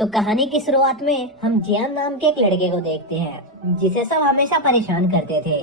तो कहानी की शुरुआत में हम जियान नाम के एक लड़के को देखते हैं जिसे सब हमेशा परेशान करते थे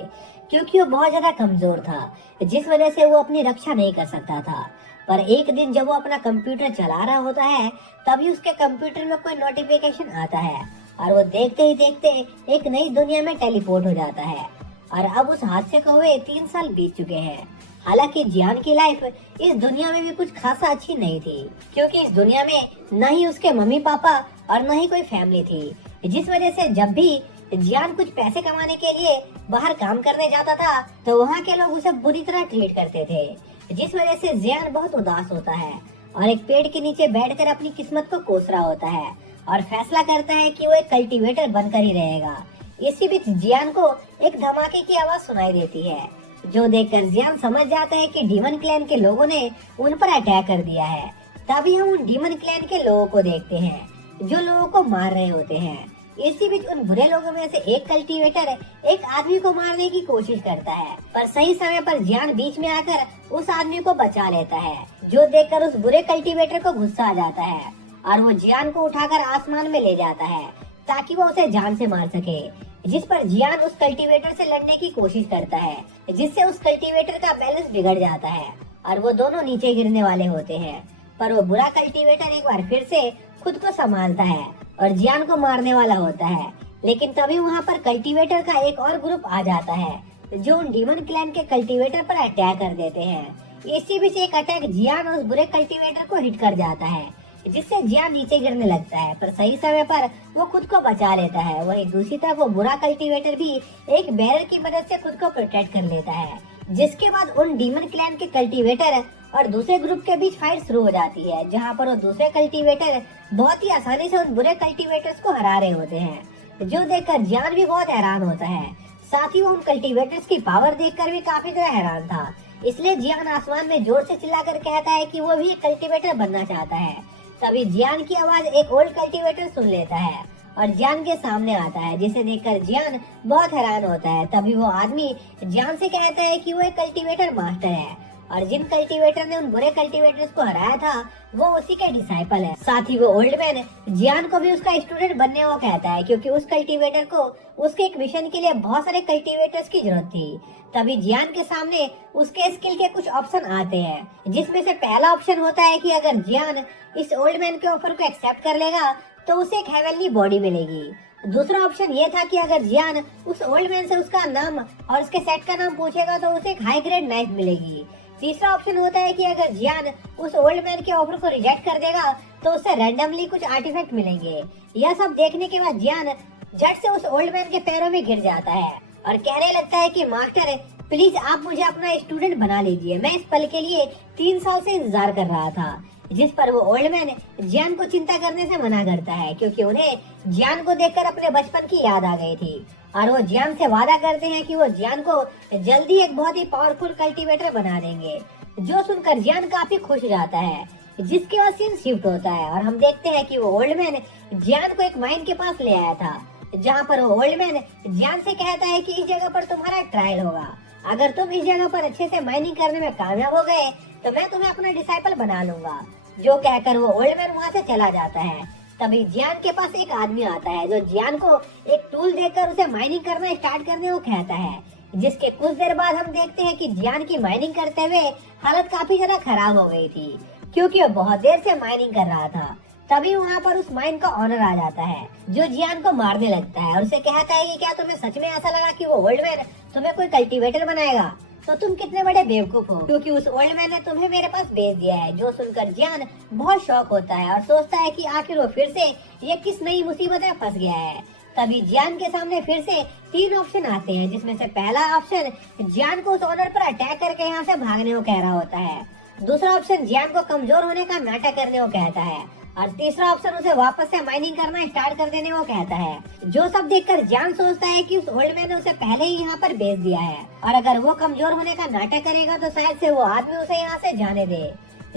क्योंकि वो बहुत ज्यादा कमजोर था, जिस वजह से वो अपनी रक्षा नहीं कर सकता था। पर एक दिन जब वो अपना कंप्यूटर चला रहा होता है, तभी उसके कंप्यूटर में कोई नोटिफिकेशन आता है और वो देखते ही देखते एक नई दुनिया में टेलीपोर्ट हो जाता है। और अब उस हादसे को हुए 3 साल बीत चुके हैं। हालांकि जियान की लाइफ इस दुनिया में भी कुछ खासा अच्छी नहीं थी, क्योंकि इस दुनिया में न ही उसके मम्मी पापा और न ही कोई फैमिली थी, जिस वजह से जब भी जियान कुछ पैसे कमाने के लिए बाहर काम करने जाता था तो वहाँ के लोग उसे बुरी तरह ट्रीट करते थे, जिस वजह से जियान बहुत उदास होता है और एक पेड़ के नीचे बैठकर अपनी किस्मत को कोस रहा होता है और फैसला करता है कि वो एक कल्टीवेटर बनकर ही रहेगा। इसी बीच जियान को एक धमाके की आवाज सुनाई देती है, जो देखकर जियान समझ जाता है कि डीमन क्लैन के लोगों ने उन पर अटैक कर दिया है। तभी हम उन डीमन क्लैन के लोगों को देखते हैं जो लोगों को मार रहे होते हैं। इसी बीच उन बुरे लोगों में से एक कल्टीवेटर एक आदमी को मारने की कोशिश करता है, पर सही समय पर जियान बीच में आकर उस आदमी को बचा लेता है, जो देखकर उस बुरे कल्टीवेटर को गुस्सा आ जाता है और वो जियान को उठाकर आसमान में ले जाता है ताकि वो उसे जान से मार सके। जिस पर जियान उस कल्टीवेटर से लड़ने की कोशिश करता है, जिससे उस कल्टीवेटर का बैलेंस बिगड़ जाता है और वो दोनों नीचे गिरने वाले होते हैं। पर वो बुरा कल्टीवेटर एक बार फिर से खुद को संभालता है और जियान को मारने वाला होता है, लेकिन तभी वहाँ पर कल्टीवेटर का एक और ग्रुप आ जाता है जो उन डीमन क्लैन के कल्टीवेटर पर अटैक कर देते हैं। इसी बीच एक अटैक जियान उस बुरे कल्टीवेटर को हिट कर जाता है, जिससे जियान नीचे गिरने लगता है, पर सही समय पर वो खुद को बचा लेता है। वहीं दूसरी तरफ वो बुरा कल्टीवेटर भी एक बैरर की मदद से खुद को प्रोटेक्ट कर लेता है, जिसके बाद उन डीमन क्लैन के कल्टीवेटर और दूसरे ग्रुप के बीच फाइट शुरू हो जाती है, जहां पर वो दूसरे कल्टीवेटर बहुत ही आसानी से उन बुरे कल्टीवेटर्स को हरा रहे होते हैं, जो देखकर जियान भी बहुत हैरान होता है। साथ ही वो उन कल्टीवेटर्स की पावर देखकर भी काफी ज्यादा हैरान था, इसलिए जियान आसमान में जोर से चिल्लाकर कहता है कि वो भी एक कल्टीवेटर बनना चाहता है। तभी जियान की आवाज एक ओल्ड कल्टीवेटर सुन लेता है और जियान के सामने आता है, जिसे देखकर जियान बहुत हैरान होता है। तभी वो आदमी जियान से कहता है कि वो एक कल्टीवेटर मास्टर है और जिन कल्टीवेटर ने उन बुरे कल्टीवेटर्स को हराया था वो उसी के डिसाइपल है। साथ ही वो ओल्ड मैन जियान को भी उसका स्टूडेंट बनने को कहता है, क्योंकि उस कल्टीवेटर को उसके एक मिशन के लिए बहुत सारे कल्टीवेटर्स की जरूरत थी। तभी जियान के सामने उसके स्किल के कुछ ऑप्शन आते हैं, जिसमें से पहला ऑप्शन होता है कि अगर जियान इस ओल्ड मैन के ऑफर को एक्सेप्ट कर लेगा तो उसे एक हेवनली बॉडी मिलेगी। दूसरा ऑप्शन ये था कि अगर जियान उस ओल्ड मैन से उसका नाम और उसके सेट का नाम पूछेगा तो उसे एक हाई ग्रेड नाइफ मिलेगी। तीसरा ऑप्शन होता है कि अगर जियान उस ओल्ड मैन के ऑफर को रिजेक्ट कर देगा तो उसे रैंडमली कुछ आर्टिफैक्ट मिलेंगे। यह सब देखने के बाद जियान झट से उस ओल्ड मैन के पैरों में गिर जाता है और कहने लगता है कि मास्टर प्लीज आप मुझे अपना स्टूडेंट बना लीजिए, मैं इस पल के लिए 3 साल से इंतजार कर रहा था। जिस पर वो ओल्ड मैन जियान को चिंता करने से मना करता है, क्योंकि उन्हें जियान को देखकर अपने बचपन की याद आ गई थी और वो जियान से वादा करते हैं कि वो जियान को जल्दी एक बहुत ही पावरफुल कल्टीवेटर बना देंगे। जो सुनकर जियान काफी खुश हो जाता है, जिसके बाद सीन शिफ्ट होता है और हम देखते हैं कि वो ओल्ड मैन जियान को एक माइन के पास ले आया था, जहाँ पर वो ओल्ड मैन जियान से कहता है कि इस जगह पर तुम्हारा ट्रायल होगा। अगर तुम इस जगह पर अच्छे से माइनिंग करने में कामयाब हो गए तो मैं तुम्हें अपना डिसाइपल बना लूंगा। जो कहकर वो ओल्ड मैन वहाँ से चला जाता है। तभी जियान के पास एक आदमी आता है जो जियान को एक टूल देकर उसे माइनिंग करना स्टार्ट करने को कहता है, जिसके कुछ देर बाद हम देखते हैं कि जियान की माइनिंग करते हुए हालत काफी ज्यादा खराब हो गई थी, क्योंकि वो बहुत देर से माइनिंग कर रहा था। तभी वहाँ पर उस माइन का ऑनर आ जाता है, जो जियान को मारने लगता है और उसे कहता है कि क्या तुम्हें सच में ऐसा लगा कि वो ओल्ड मैन तुम्हें कोई कल्टीवेटर बनाएगा? तो तुम कितने बड़े बेवकूफ हो, क्योंकि उस ओल्ड मैन ने तुम्हें मेरे पास भेज दिया है। जो सुनकर जियान बहुत शॉक होता है और सोचता है कि आखिर वो फिर से ये किस नई मुसीबत में फंस गया है। तभी जियान के सामने फिर से 3 ऑप्शन आते हैं, जिसमें से पहला ऑप्शन जियान को उस ऑनर पर अटैक करके यहाँ से भागने को कह रहा होता है। दूसरा ऑप्शन जियान को कमजोर होने का नाटक करने को कहता है और तीसरा ऑप्शन उसे वापस से माइनिंग करना स्टार्ट कर देने को कहता है। जो सब देखकर जियान सोचता है कि उस ओल्ड मैन ने उसे पहले ही यहाँ पर भेज दिया है और अगर वो कमजोर होने का नाटक करेगा तो शायद से वो आदमी उसे यहाँ से जाने दे।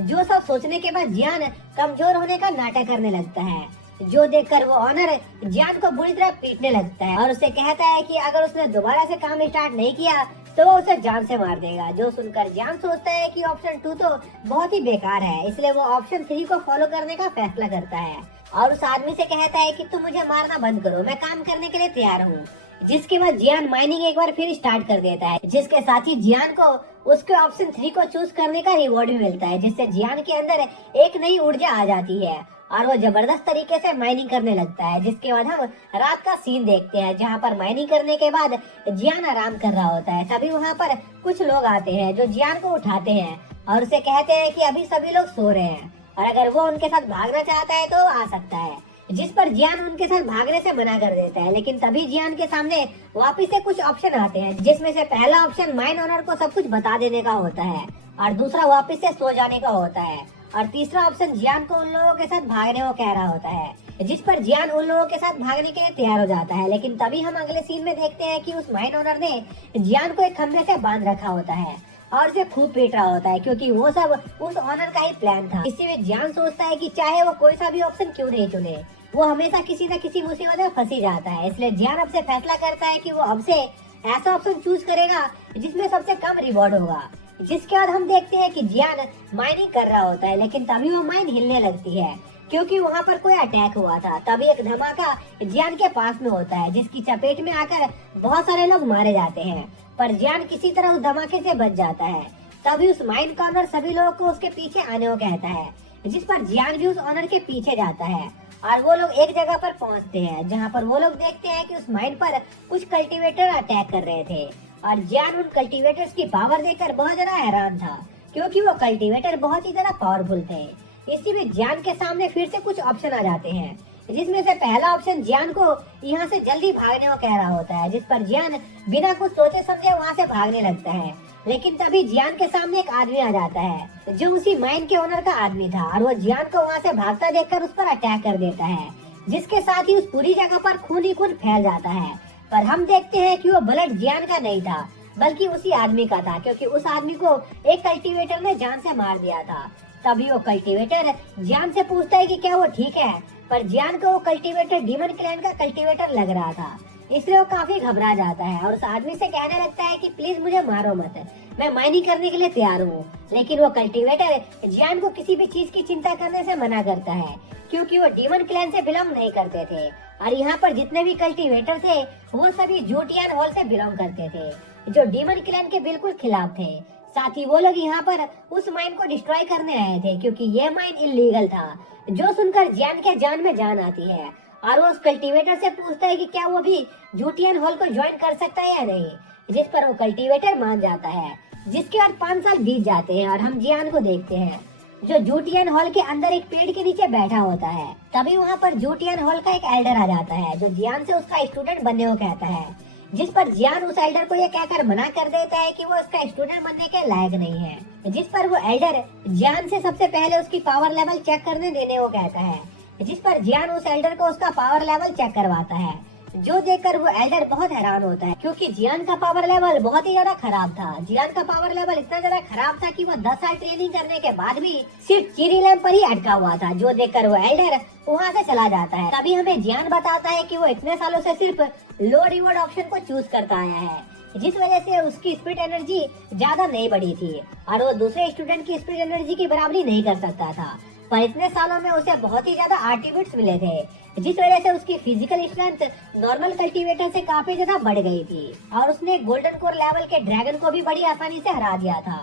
जो सब सोचने के बाद जियान कमजोर होने का नाटक करने लगता है, जो देखकर वो ऑनर जियान को बुरी तरह पीटने लगता है और उसे कहता है कि अगर उसने दोबारा से काम स्टार्ट नहीं किया तो वो उसे जान से मार देगा। जो सुनकर जियान सोचता है कि ऑप्शन 2 तो बहुत ही बेकार है, इसलिए वो ऑप्शन 3 को फॉलो करने का फैसला करता है। और उस आदमी से कहता है कि तुम मुझे मारना बंद करो, मैं काम करने के लिए तैयार हूँ। जिसके बाद जियान माइनिंग एक बार फिर स्टार्ट कर देता है, जिसके साथ ही जियान को उसके ऑप्शन 3 को चूज करने का रिवॉर्ड भी मिलता है, जिससे जियान के अंदर एक नई ऊर्जा आ जाती है और वो जबरदस्त तरीके से माइनिंग करने लगता है। जिसके बाद हम रात का सीन देखते हैं, जहाँ पर माइनिंग करने के बाद जियान आराम कर रहा होता है। तभी वहाँ पर कुछ लोग आते हैं जो जियान को उठाते हैं और उसे कहते हैं कि अभी सभी लोग सो रहे हैं और अगर वो उनके साथ भागना चाहता है तो आ सकता है। जिस पर जियान उनके साथ भागने से मना कर देता है, लेकिन तभी जियान के सामने वापिस से कुछ ऑप्शन आते हैं, जिसमें से पहला ऑप्शन माइन ओनर को सब कुछ बता देने का होता है और दूसरा वापिस से सो जाने का होता है और तीसरा ऑप्शन जियान को उन लोगों के साथ भागने को कह रहा होता है। जिस पर जियान उन लोगों के साथ भागने के लिए तैयार हो जाता है, लेकिन तभी हम अगले सीन में देखते हैं कि उस माइन ओनर ने जियान को एक खंभे से बांध रखा होता है और उसे खूब पीट रहा होता है, क्योंकि वो सब उस ऑनर का ही प्लान था। इसी में जियान सोचता है कि चाहे वो कोई सा भी ऑप्शन क्यों नहीं चुने, वो हमेशा किसी न किसी मुसीबत में फंसी जाता है। इसलिए जियान अब से फैसला करता है कि वो अब से ऐसा ऑप्शन चूज करेगा जिसमें सबसे कम रिवॉर्ड होगा। जिसके बाद हम देखते हैं कि जियान माइनिंग कर रहा होता है, लेकिन तभी वो माइन हिलने लगती है क्योंकि वहाँ पर कोई अटैक हुआ था। तभी एक धमाका जियान के पास में होता है, जिसकी चपेट में आकर बहुत सारे लोग मारे जाते हैं, पर जियान किसी तरह उस धमाके से बच जाता है। तभी उस माइन का ऑनर सभी लोगों को उसके पीछे आने को कहता है, जिस पर जियान भी उस ऑनर के पीछे जाता है और वो लोग एक जगह पर पहुंचते हैं, जहां पर वो लोग देखते हैं कि उस माइन पर कुछ कल्टीवेटर अटैक कर रहे थे और जियान उन कल्टीवेटर्स की पावर देखकर बहुत ज्यादा हैरान था, क्योंकि वो कल्टीवेटर बहुत ही ज्यादा पावरफुल थे। इसी में जियान के सामने फिर से कुछ ऑप्शन आ जाते हैं, जिसमें से पहला ऑप्शन जियान को यहाँ से जल्दी भागने को कह रहा होता है, जिस पर जियान बिना कुछ सोचे समझे वहाँ से भागने लगता है। लेकिन तभी जियान के सामने एक आदमी आ जाता है जो उसी माइन के ओनर का आदमी था और वो जियान को वहाँ से भागता देखकर उस पर अटैक कर देता है, जिसके साथ ही उस पूरी जगह पर खून ही खून फैल जाता है। पर हम देखते हैं कि वो ब्लड जियान का नहीं था बल्कि उसी आदमी का था, क्योंकि उस आदमी को एक कल्टीवेटर ने जान से मार दिया था। तभी वो कल्टीवेटर जियान से पूछता है कि क्या वो ठीक है, पर जियान को वो कल्टीवेटर डीमन क्लैन का कल्टीवेटर लग रहा था, इसलिए वो काफी घबरा जाता है और उस आदमी से कहने लगता है कि प्लीज मुझे मारो मत, मैं माइनिंग करने के लिए तैयार हूँ। लेकिन वो कल्टीवेटर जियान को किसी भी चीज की चिंता करने से मना करता है, क्योंकि वो डीमन क्लैन से बिलोंग नहीं करते थे और यहाँ पर जितने भी कल्टीवेटर थे वो सभी जूटियन हॉल से बिलोंग करते थे, जो डीमन क्लैन के बिल्कुल खिलाफ थे। साथ ही वो लोग यहाँ पर उस माइन को डिस्ट्रॉय करने आए थे, क्योंकि ये माइन इलीगल था। जो सुनकर जियान के जान में जान आती है और वो उस कल्टीवेटर से पूछता है कि क्या वो भी जूटियन हॉल को ज्वाइन कर सकता है या नहीं, जिस पर वो कल्टीवेटर मान जाता है। जिसके बाद 5 साल बीत जाते हैं और हम जियान को देखते हैं जो जूटियन हॉल के अंदर एक पेड़ के नीचे बैठा होता है। तभी वहाँ पर जूटियन हॉल का एक एल्डर आ जाता है जो जियान से उसका स्टूडेंट बनने को कहता है, जिस पर जियान उस एल्डर को यह कहकर मना कर देता है कि वो उसका स्टूडेंट बनने के लायक नहीं है। जिस पर वो एल्डर जियान से सबसे पहले उसकी पावर लेवल चेक करने देने को कहता है, जिस पर जियान उस एल्डर को उसका पावर लेवल चेक करवाता है, जो देखकर वो एल्डर बहुत हैरान होता है, क्योंकि जियान का पावर लेवल बहुत ही ज्यादा खराब था। जियान का पावर लेवल इतना ज्यादा खराब था कि वो 10 साल ट्रेनिंग करने के बाद भी सिर्फ चीरी लैंप पर ही अटका हुआ था, जो देखकर वो एल्डर वहाँ से चला जाता है। तभी हमें जियान बताता है कि वो इतने सालों से सिर्फ लो रिवॉर्ड ऑप्शन को चूज करता आया है, जिस वजह से उसकी स्पीड एनर्जी ज्यादा नहीं बढ़ी थी और वो दूसरे स्टूडेंट की स्पीड एनर्जी की बराबरी नहीं कर सकता था। पर इतने सालों में उसे बहुत ही ज्यादा आर्टिफिट्स मिले थे, जिस वजह से उसकी फिजिकल स्ट्रेंथ नॉर्मल कल्टीवेटर से काफी ज्यादा बढ़ गई थी और उसने गोल्डन कोर लेवल के ड्रैगन को भी बड़ी आसानी से हरा दिया था।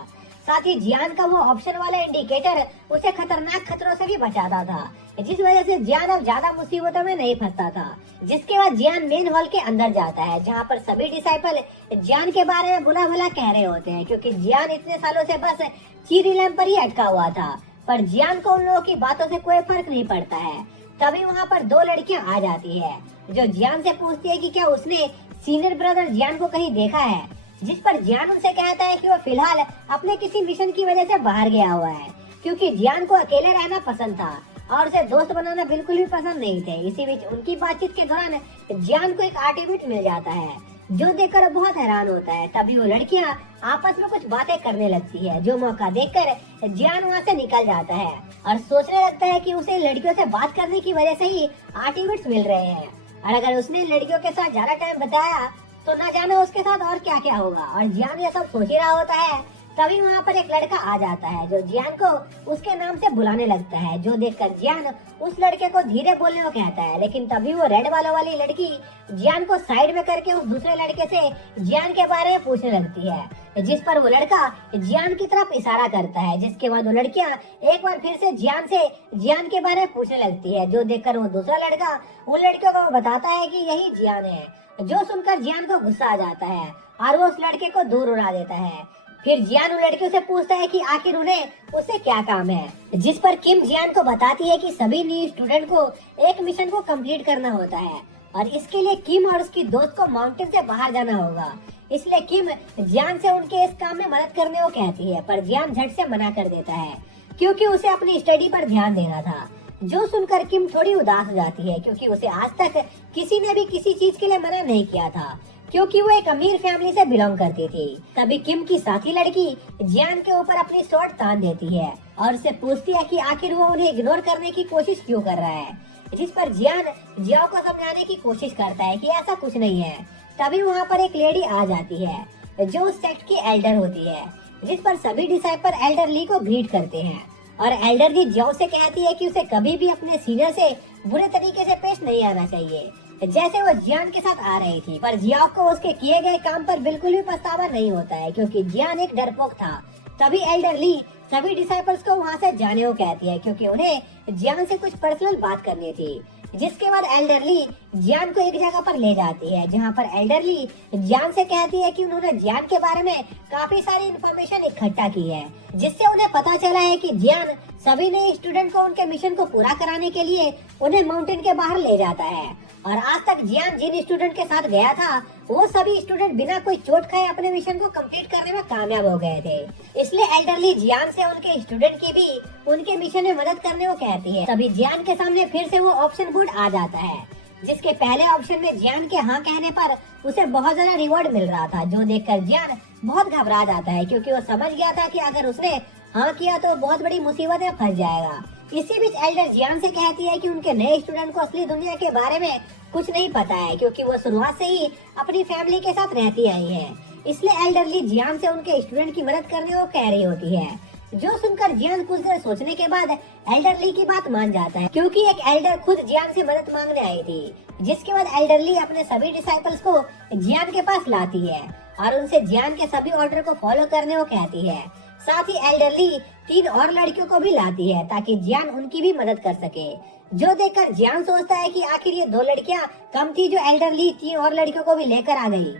साथ ही जियान का वो ऑप्शन वाला इंडिकेटर उसे खतरनाक खतरों से भी बचाता था, जिस वजह से जियान अब ज्यादा मुसीबतों में नहीं फंसता था। जिसके बाद जियान मेन हॉल के अंदर जाता है, जहाँ पर सभी डिसाइपल जियान के बारे में बुरा भला कह रहे होते हैं, क्योंकि जियान इतने सालों से बस चीरी लैंप पर ही अटका हुआ था। पर जियान को उन लोगों की बातों से कोई फर्क नहीं पड़ता है। तभी वहाँ पर 2 लड़कियां आ जाती है जो जियान से पूछती है कि क्या उसने सीनियर ब्रदर जियान को कहीं देखा है, जिस पर जियान उनसे कहता है कि वो फिलहाल अपने किसी मिशन की वजह से बाहर गया हुआ है, क्योंकि जियान को अकेले रहना पसंद था और उसे दोस्त बनाना बिल्कुल भी पसंद नहीं थे। इसी बीच उनकी बातचीत के दौरान जियान को एक आर्टिफिट मिल जाता है, जो देखकर बहुत हैरान होता है। तभी वो लड़कियां आपस में कुछ बातें करने लगती है, जो मौका देखकर जियान वहाँ से निकल जाता है और सोचने लगता है कि उसे लड़कियों से बात करने की वजह से ही आर्टिफिट्स मिल रहे हैं, और अगर उसने लड़कियों के साथ ज्यादा टाइम बताया तो न जाने उसके साथ और क्या क्या होगा। और जियान ये सब सोच ही रहा होता है, तभी वहाँ पर एक लड़का आ जाता है जो जियान को उसके नाम से बुलाने लगता है, जो देखकर जियान उस लड़के को धीरे बोलने को कहता है। लेकिन तभी वो रेड बालों वाली लड़की जियान को साइड में करके उस दूसरे लड़के से जियान के बारे में पूछने लगती है, जिस पर वो लड़का जियान की तरफ इशारा करता है। जिसके बाद वो लड़कियां एक बार फिर से जियान के बारे में पूछने लगती है, जो देखकर वो दूसरा लड़का उन लड़कियों को बताता है कि यही जियान है। जो सुनकर जियान को गुस्सा आ जाता है और वो उस लड़के को दूर उड़ा देता है। फिर जियान उन लड़कियों से पूछता है कि आखिर उन्हें उससे क्या काम है, जिस पर किम जियान को बताती है कि सभी न्यू स्टूडेंट को एक मिशन को कंप्लीट करना होता है और इसके लिए किम और उसकी दोस्त को माउंटेन से बाहर जाना होगा। इसलिए किम जियान से उनके इस काम में मदद करने को कहती है, पर जियान झट से मना कर देता है क्योंकि उसे अपनी स्टडी पर ध्यान देना था। जो सुनकर किम थोड़ी उदास हो जाती है क्योंकि उसे आज तक किसी ने भी किसी चीज के लिए मना नहीं किया था, क्योंकि वो एक अमीर फैमिली से बिलोंग करती थी। तभी किम की साथी लड़की जियान के ऊपर अपनी शॉर्ट तान देती है और उससे पूछती है कि आखिर वो उन्हें इग्नोर करने की कोशिश क्यों कर रहा है, जिस पर जियान जियाओ को समझाने की कोशिश करता है कि ऐसा कुछ नहीं है। तभी वहाँ पर एक लेडी आ जाती है जो उस सेक्ट की एल्डर होती है, जिस पर सभी डिसाइपल एल्डर ली को ग्रीट करते हैं और एल्डर ली जियाओ से कहती है कि उसे कभी भी अपने सीनियर से बुरे तरीके से पेश नहीं आना चाहिए, जैसे वो जियान के साथ आ रही थी। पर जियाओ को उसके किए गए काम पर बिल्कुल भी पछतावा नहीं होता है क्योंकि जियान एक डरपोक था। तभी एल्डर ली सभी डिसाइपल्स को वहाँ से जाने को कहती है क्योंकि उन्हें जियान से कुछ पर्सनल बात करनी थी। जिसके बाद एल्डर ली जियान को एक जगह पर ले जाती है, जहाँ पर एल्डर ली जियान से कहती है कि उन्होंने जियान के बारे में काफी सारी इंफॉर्मेशन इकट्ठा की है, जिससे उन्हें पता चला है कि जियान सभी नए स्टूडेंट को उनके मिशन को पूरा कराने के लिए उन्हें माउंटेन के बाहर ले जाता है। और आज तक जियान जिन स्टूडेंट के साथ गया था वो सभी स्टूडेंट बिना कोई चोट खाए अपने मिशन को कंप्लीट करने में कामयाब हो गए थे। इसलिए एल्डरली जियान से उनके स्टूडेंट की भी उनके मिशन में मदद करने को कहती है। तभी जियान के सामने फिर से वो ऑप्शन बोर्ड आ जाता है, जिसके पहले ऑप्शन में जियान के हाँ कहने पर उसे बहुत ज्यादा रिवॉर्ड मिल रहा था, जो देखकर जियान बहुत घबरा जाता है क्योंकि वो समझ गया था कि अगर उसने हाँ किया तो बहुत बड़ी मुसीबत में फंस जाएगा। इसी बीच एल्डर जियान से कहती है कि उनके नए स्टूडेंट को असली दुनिया के बारे में कुछ नहीं पता है क्योंकि वो शुरुआत से ही अपनी फैमिली के साथ रहती आई है। इसलिए एल्डरली जियान से उनके स्टूडेंट की मदद करने को कह रही होती है, जो सुनकर जियान कुछ देर सोचने के बाद एल्डरली की बात मान जाता है क्योंकि एक एल्डर खुद जियान से मदद मांगने आई थी। जिसके बाद एल्डरली अपने सभी डिसाइपल्स को जियान के पास लाती है और उनसे जियान के सभी ऑर्डर को फॉलो करने को कहती है। साथ ही एल्डरली 3 और लड़कियों को भी लाती है ताकि जियान उनकी भी मदद कर सके, जो देखकर जियान सोचता है कि आखिर ये 2 लड़कियां कम थी जो एल्डरली 3 और लड़कियों को भी लेकर आ गई।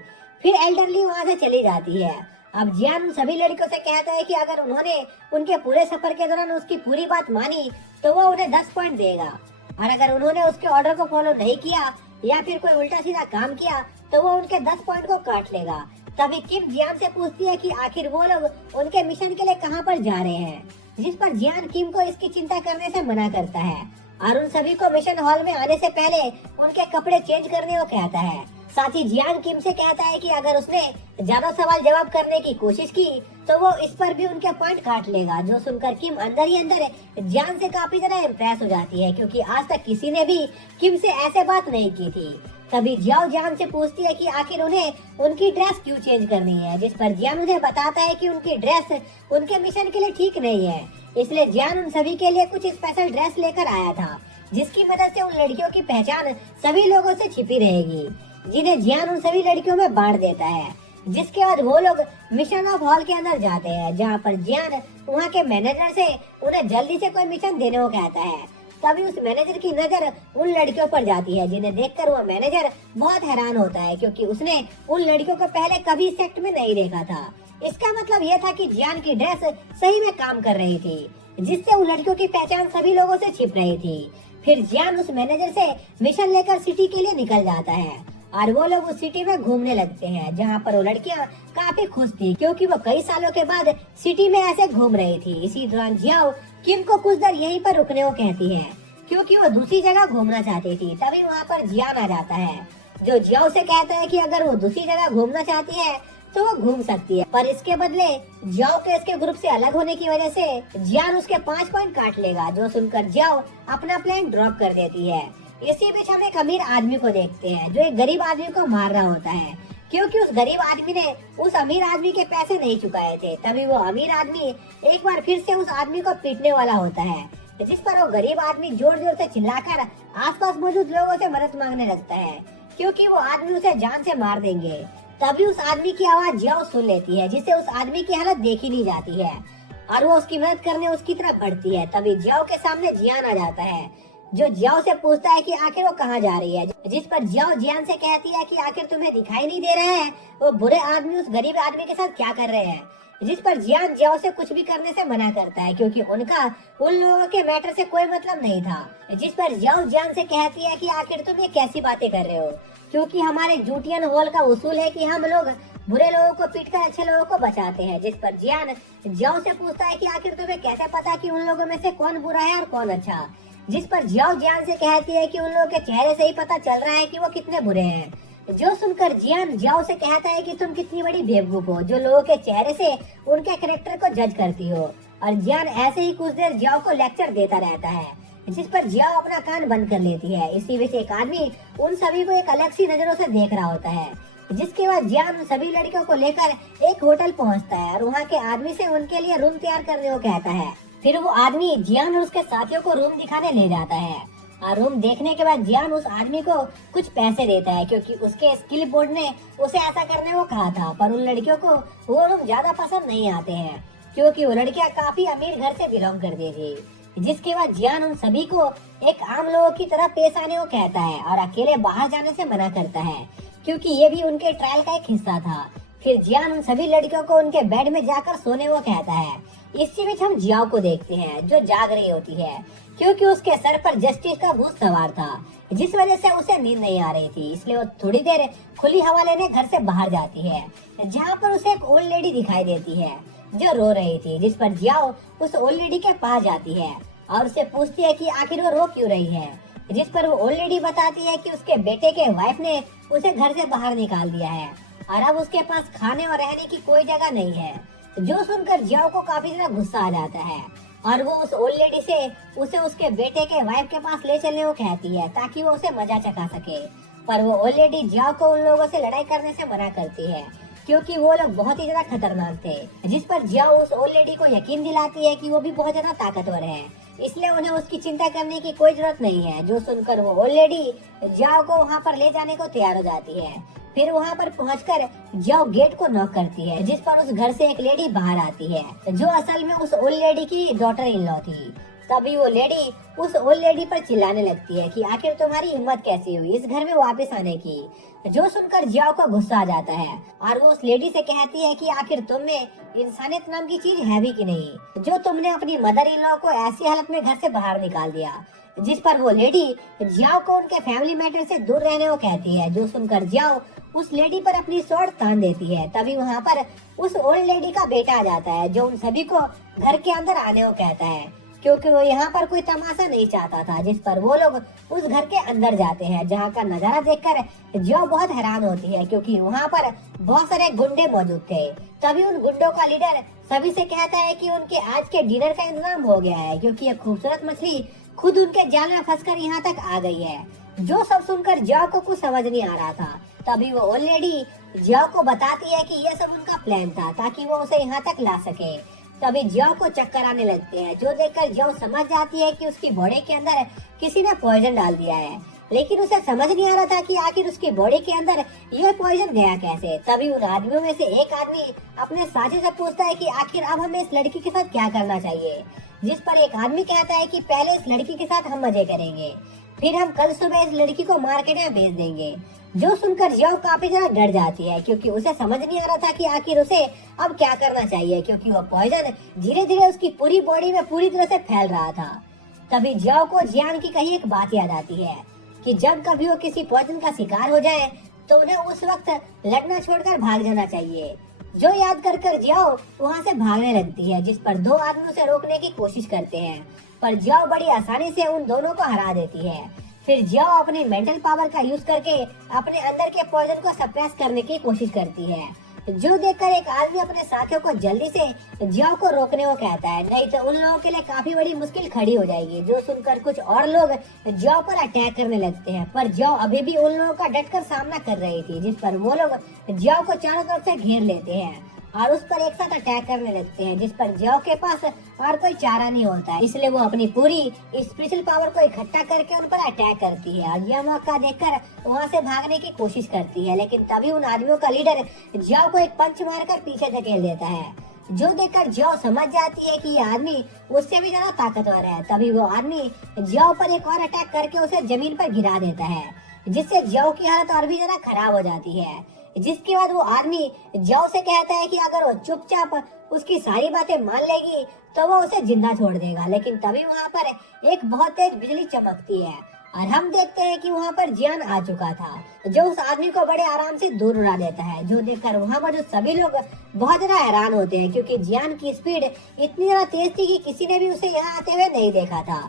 फिर एल्डरली वहाँ से चली जाती है। अब जियान उन सभी लड़कियों से कहता है कि अगर उन्होंने उनके पूरे सफर के दौरान उसकी पूरी बात मानी तो वो उन्हें 10 पॉइंट देगा, और अगर उन्होंने उसके ऑर्डर को फॉलो नहीं किया या फिर कोई उल्टा सीधा काम किया तो वो उनके 10 पॉइंट को काट लेगा। तभी किम जियान से पूछती है कि आखिर वो लोग उनके मिशन के लिए कहाँ पर जा रहे हैं, जिस पर जियान किम को इसकी चिंता करने से मना करता है और उन सभी को मिशन हॉल में आने से पहले उनके कपड़े चेंज करने को कहता है। साथ ही जियान किम से कहता है कि अगर उसने ज्यादा सवाल जवाब करने की कोशिश की तो वो इस पर भी उनके पॉइंट काट लेगा, जो सुनकर किम अंदर ही अंदर जियान से काफी ज्यादा इम्प्रेस हो जाती है क्योंकि आज तक किसी ने भी किम से ऐसे बात नहीं की थी। तभी जियाओ जियान से पूछती है कि आखिर उन्हें उनकी ड्रेस क्यों चेंज करनी है, जिस पर जियान उन्हें बताता है कि उनकी ड्रेस उनके मिशन के लिए ठीक नहीं है। इसलिए जियान उन सभी के लिए कुछ स्पेशल ड्रेस लेकर आया था, जिसकी मदद से उन लड़कियों की पहचान सभी लोगों से छिपी रहेगी, जिन्हें जियान उन सभी लड़कियों में बांट देता है। जिसके बाद वो लोग मिशन ऑफ हॉल के अंदर जाते हैं, जहाँ पर जियान वहाँ के मैनेजर से उन्हें जल्दी से कोई मिशन देने को कहता है। तभी उस मैनेजर की नजर उन लड़कियों पर जाती है, जिन्हें देखकर वो मैनेजर बहुत हैरान होता है क्योंकि उसने उन लड़कियों को पहले कभी सेक्ट में नहीं देखा था। इसका मतलब यह था कि जियान की ड्रेस सही में काम कर रही थी, जिससे उन लड़कियों की पहचान सभी लोगों से छिप रही थी। फिर जियान उस मैनेजर से मिशन लेकर सिटी के लिए निकल जाता है और वो लोग उस सिटी में घूमने लगते हैं, जहाँ पर वो लड़कियाँ काफी खुश थी क्योंकि वो कई सालों के बाद सिटी में ऐसे घूम रही थी। इसी दौरान जियाओ किम को कुछ देर यहीं पर रुकने को कहती है क्योंकि वो दूसरी जगह घूमना चाहती थी। तभी वहाँ पर जियान आ जाता है, जो जियाओ से कहता है कि अगर वो दूसरी जगह घूमना चाहती है तो वो घूम सकती है, पर इसके बदले जियाओ के इसके ग्रुप से अलग होने की वजह से जियान उसके 5 पॉइंट काट लेगा, जो सुनकर जियाओ अपना प्लान ड्रॉप कर देती है। इसी बीच हम एक अमीर आदमी को देखते हैं जो एक गरीब आदमी को मार रहा होता है, क्योंकि उस गरीब आदमी ने उस अमीर आदमी के पैसे नहीं चुकाए थे। तभी वो अमीर आदमी एक बार फिर से उस आदमी को पीटने वाला होता है, जिस पर वो गरीब आदमी जोर जोर से चिल्लाकर आसपास मौजूद लोगों से मदद मांगने लगता है, क्योंकि वो आदमी उसे जान से मार देंगे। तभी उस आदमी की आवाज जियाओ सुन लेती है, जिससे उस आदमी की हालत देखी नहीं जाती है और वो उसकी मदद करने उसकी तरफ बढ़ती है। तभी जियाओ के सामने जियान आ जाता है, जो जियाओ से पूछता है कि आखिर वो कहाँ जा रही है, जिस पर जियाओ जियान से कहती है कि आखिर तुम्हें दिखाई नहीं दे रहा है वो बुरे आदमी उस गरीब आदमी के साथ क्या कर रहे हैं। जिस पर जियान जियाओ से कुछ भी करने से मना करता है, क्योंकि उनका उन लोगों के मैटर से कोई मतलब नहीं था। जिस पर जियाओ जियान से कहती है कि आखिर तुम ये कैसी बातें कर रहे हो, क्योंकि हमारे जूटियन हॉल का उसूल है कि हम लोग बुरे लोगों को पीटकर अच्छे लोगों को बचाते हैं। जिस पर जियान जियाओ से पूछता है कि आखिर तुम्हें कैसे पता कि उन लोगों में से कौन बुरा है और कौन अच्छा। जिस पर जियाओ जियान से कहती है कि उन लोगों के चेहरे से ही पता चल रहा है कि वो कितने बुरे हैं। जो सुनकर जियान जियाओ से कहता है कि तुम कितनी बड़ी बेवकूफ हो जो लोगों के चेहरे से उनके कैरेक्टर को जज करती हो। और जियान ऐसे ही कुछ देर जियाओ को लेक्चर देता रहता है, जिस पर जियाओ अपना कान बंद कर लेती है। इसी बीच एक आदमी उन सभी को एक अलग सी नजरों से देख रहा होता है, जिसके बाद जियान उन सभी लड़कियों को लेकर एक होटल पहुंचता है और वहाँ के आदमी से उनके लिए रूम तैयार करने को कहता है। फिर वो आदमी जियान और उसके साथियों को रूम दिखाने ले जाता है और रूम देखने के बाद जियान उस आदमी को कुछ पैसे देता है, क्योंकि उसके स्किल बोर्ड ने उसे ऐसा करने को कहा था। पर उन लड़कियों को वो रूम ज्यादा पसंद नहीं आते हैं, क्योंकि वो लड़कियां काफी अमीर घर से बिलोंग करती थी। जिसके बाद जियान उन सभी को एक आम लोगों की तरह पेश आने को कहता है और अकेले बाहर जाने से मना करता है, क्योंकि ये भी उनके ट्रायल का एक हिस्सा था। फिर जियान उन सभी लड़कियों को उनके बेड में जाकर सोने को कहता है। इसी बीच हम जियाओ को देखते हैं, जो जाग रही होती है, क्योंकि उसके सर पर जस्टिस का भूत सवार था, जिस वजह से उसे नींद नहीं आ रही थी। इसलिए वो थोड़ी देर खुली हवा लेने घर से बाहर जाती है, जहाँ पर उसे एक ओल्ड लेडी दिखाई देती है जो रो रही थी। जिस पर जियाओ उस ओल्ड लेडी के पास जाती है और उससे पूछती है कि आखिर वो रो क्यों रही है। जिस पर वो ओल्ड लेडी बताती है कि उसके बेटे के वाइफ ने उसे घर से बाहर निकाल दिया है और अब उसके पास खाने और रहने की कोई जगह नहीं है। जो सुनकर जियाओ को काफी ज्यादा गुस्सा आ जाता है और वो उस ओल्ड लेडी से उसे उसके बेटे के वाइफ के पास ले चलने को कहती है, ताकि वो उसे मजा चखा सके। पर वो ओल्ड लेडी जियाओ को उन लोगों से लड़ाई करने से मना करती है, क्योंकि वो लोग बहुत ही ज्यादा खतरनाक थे। जिस पर जियाओ उस ओल्ड लेडी को यकीन दिलाती है कि वो भी बहुत ज्यादा ताकतवर है, इसलिए उन्हें उसकी चिंता करने की कोई जरूरत नहीं है। जो सुनकर वो ओल्ड लेडी जियाओ को वहाँ पर ले जाने को तैयार हो जाती है। फिर वहाँ पर पहुंचकर जियाओ गेट को नॉक करती है, जिस पर उस घर से एक लेडी बाहर आती है, जो असल में उस ओल्ड लेडी की डॉटर इन लॉ थी। तभी वो लेडी उस ओल्ड लेडी पर चिल्लाने लगती है कि आखिर तुम्हारी हिम्मत कैसी हुई इस घर में वापस आने की। जो सुनकर जियाओ को गुस्सा आ जाता है और वो उस लेडी से कहती है कि आखिर तुम में इंसानियत नाम की चीज है भी कि नहीं, जो तुमने अपनी मदर इन लॉ को ऐसी हालत में घर से बाहर निकाल दिया। जिस पर वो लेडी जियाओ को उनके फैमिली मैटर से दूर रहने को कहती है। जो सुनकर जियाओ उस लेडी पर अपनी स्वॉर्ड तान देती है। तभी वहाँ पर उस ओल्ड लेडी का बेटा आ जाता है, जो उन सभी को घर के अंदर आने को कहता है, क्योंकि वो यहाँ पर कोई तमाशा नहीं चाहता था। जिस पर वो लोग उस घर के अंदर जाते हैं, जहाँ का नजारा देखकर जियाओ बहुत हैरान होती है, क्योंकि वहाँ पर बहुत सारे गुंडे मौजूद थे। तभी उन गुंडों का लीडर सभी से कहता है कि उनके आज के डिनर का इंतजाम हो गया है, क्योंकि ये खूबसूरत मछली खुद उनके जाल में फंसकर यहाँ तक आ गई है। जो सब सुनकर जियाओ को कुछ समझ नहीं आ रहा था। तभी वो ओल्ड लेडी जियाओ को बताती है कि यह सब उनका प्लान था, ताकि वो उसे यहाँ तक ला सके। तभी जियाओ को चक्कर आने लगते हैं, जो देखकर जियाओ समझ जाती है कि उसकी बॉडी के अंदर किसी ने पॉइजन डाल दिया है, लेकिन उसे समझ नहीं आ रहा था कि आखिर उसकी बॉडी के अंदर यह पॉइजन गया कैसे। तभी उन आदमियों में से एक आदमी अपने साथी से पूछता है कि आखिर अब हमें इस लड़की के साथ क्या करना चाहिए। जिस पर एक आदमी कहता है कि पहले इस लड़की के साथ हम मजे करेंगे, फिर हम कल सुबह इस लड़की को मार्केट में बेच देंगे। जो सुनकर जियाओ काफी ज्यादा डर जाती है, क्योंकि उसे समझ नहीं आ रहा था कि आखिर उसे अब क्या करना चाहिए, क्योंकि वो पॉइजन धीरे धीरे उसकी पूरी बॉडी में पूरी तरह से फैल रहा था। तभी जियाओ को जियान की कही एक बात याद आती है कि जब कभी वो किसी पॉइजन का शिकार हो जाए तो उन्हें उस वक्त लड़ना छोड़कर भाग जाना चाहिए। जो याद कर जियाओ वहाँ से भागने लगती है, जिस पर दो आदमी उसे रोकने की कोशिश करते हैं, पर जियाओ बड़ी आसानी से उन दोनों को हरा देती है। फिर जियाओ अपनी मेंटल पावर का यूज करके अपने अंदर के पॉइजन को सप्रेस करने की कोशिश करती है, जो देखकर एक आदमी अपने साथियों को जल्दी से जियाओ को रोकने को कहता है, नहीं तो उन लोगों के लिए काफी बड़ी मुश्किल खड़ी हो जाएगी। जो सुनकर कुछ और लोग जियाओ पर अटैक करने लगते हैं, पर जियाओ अभी भी उन लोगों का डटकर सामना कर रही थी, जिस पर वो लोग जियाओ को चारों तरफ से घेर लेते हैं और उस पर एक साथ अटैक करने लगते हैं, जिस पर जियाओ के पास और कोई चारा नहीं होता है। इसलिए वो अपनी पूरी स्पेशल पावर को इकट्ठा करके उन पर अटैक करती है और यह मौका देखकर वहाँ से भागने की कोशिश करती है। लेकिन तभी उन आदमियों का लीडर जियाओ को एक पंच मारकर पीछे धकेल देता है, जो देखकर जियाओ समझ जाती है कि यह आदमी उससे भी ज्यादा ताकतवर है। तभी वो आदमी जियाओ पर एक और अटैक करके उसे जमीन पर गिरा देता है, जिससे जियाओ की हालत और भी ज्यादा खराब हो जाती है। जिसके बाद वो आदमी जियाओ से कहता है कि अगर वो चुपचाप उसकी सारी बातें मान लेगी तो वो उसे जिंदा छोड़ देगा। लेकिन तभी वहाँ पर एक बहुत तेज बिजली चमकती है और हम देखते हैं कि वहाँ पर जियान आ चुका था, जो उस आदमी को बड़े आराम से दूर उड़ा देता है। जो देखकर वहाँ पर जो सभी लोग बहुत ज्यादा हैरान होते हैं, क्योंकि जियान की स्पीड इतनी ज्यादा तेज थी कि किसी ने भी उसे यहाँ आते हुए नहीं देखा था।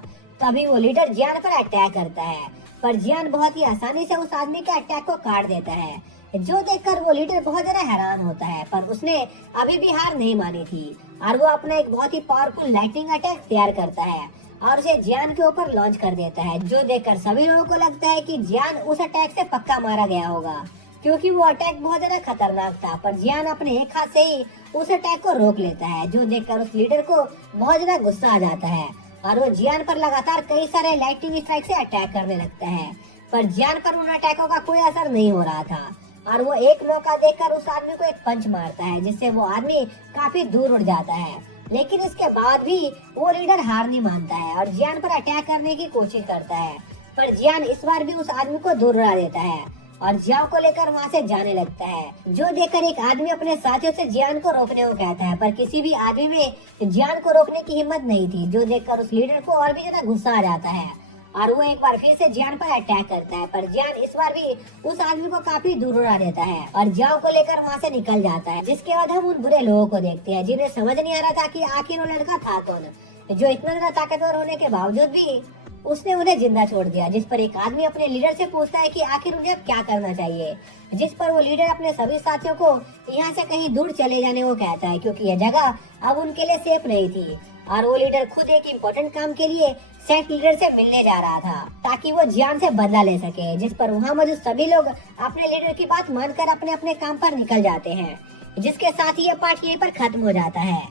तभी वो लीडर जियान पर अटैक करता है, पर जियान बहुत ही आसानी से उस आदमी के अटैक को काट देता है। जो देखकर वो लीडर बहुत ज्यादा हैरान होता है, पर उसने अभी भी हार नहीं मानी थी और वो अपना एक बहुत ही पावरफुल लाइटनिंग अटैक तैयार करता है और उसे जियान के ऊपर लॉन्च कर देता है। जो देखकर सभी लोगों को लगता है कि जियान उस अटैक से पक्का मारा गया होगा, क्योंकि वो अटैक बहुत ज्यादा खतरनाक था। पर जियान अपने एक हाथ से ही उस अटैक को रोक लेता है। जो देखकर उस लीडर को बहुत ज्यादा गुस्सा आ जाता है और वो जियान पर लगातार कई सारे लाइटनिंग स्ट्राइक से अटैक करने लगता है, पर जियान पर उन अटैकों का कोई असर नहीं हो रहा था और वो एक मौका देखकर उस आदमी को एक पंच मारता है, जिससे वो आदमी काफी दूर उड़ जाता है। लेकिन इसके बाद भी वो लीडर हार नहीं मानता है और जियान पर अटैक करने की कोशिश करता है, पर जियान इस बार भी उस आदमी को दूर उड़ा देता है और जियाओ को लेकर वहाँ से जाने लगता है। जो देखकर एक आदमी अपने साथियों से जियान को रोकने को कहता है, पर किसी भी आदमी में जियान को रोकने की हिम्मत नहीं थी। जो देखकर उस लीडर को और भी ज्यादा गुस्सा आ जाता है और वो एक बार फिर से जियान पर अटैक करता है, पर जियान इस बार भी उस आदमी को काफी दूर उड़ा देता है और जियाओ को लेकर वहाँ से निकल जाता है। जिसके बाद हम उन बुरे लोगों को देखते हैं, जिन्हें समझ नहीं आ रहा था कि आखिर वो लड़का था कौन, जो इतना ज्यादा ताकतवर होने के बावजूद भी उसने उन्हें जिंदा छोड़ दिया। जिस पर एक आदमी अपने लीडर से पूछता है कि आखिर उन्हें अब क्या करना चाहिए, जिस पर वो लीडर अपने सभी साथियों को यहाँ से कहीं दूर चले जाने को कहता है, क्योंकि यह जगह अब उनके लिए सेफ नहीं थी और वो लीडर खुद एक इम्पोर्टेंट काम के लिए सेट लीडर से मिलने जा रहा था ताकि वो जियान से बदला ले सके। जिस पर वहाँ मौजूद सभी लोग अपने लीडर की बात मानकर अपने अपने काम पर निकल जाते हैं, जिसके साथ ही ये पार्ट यहीं पर खत्म हो जाता है।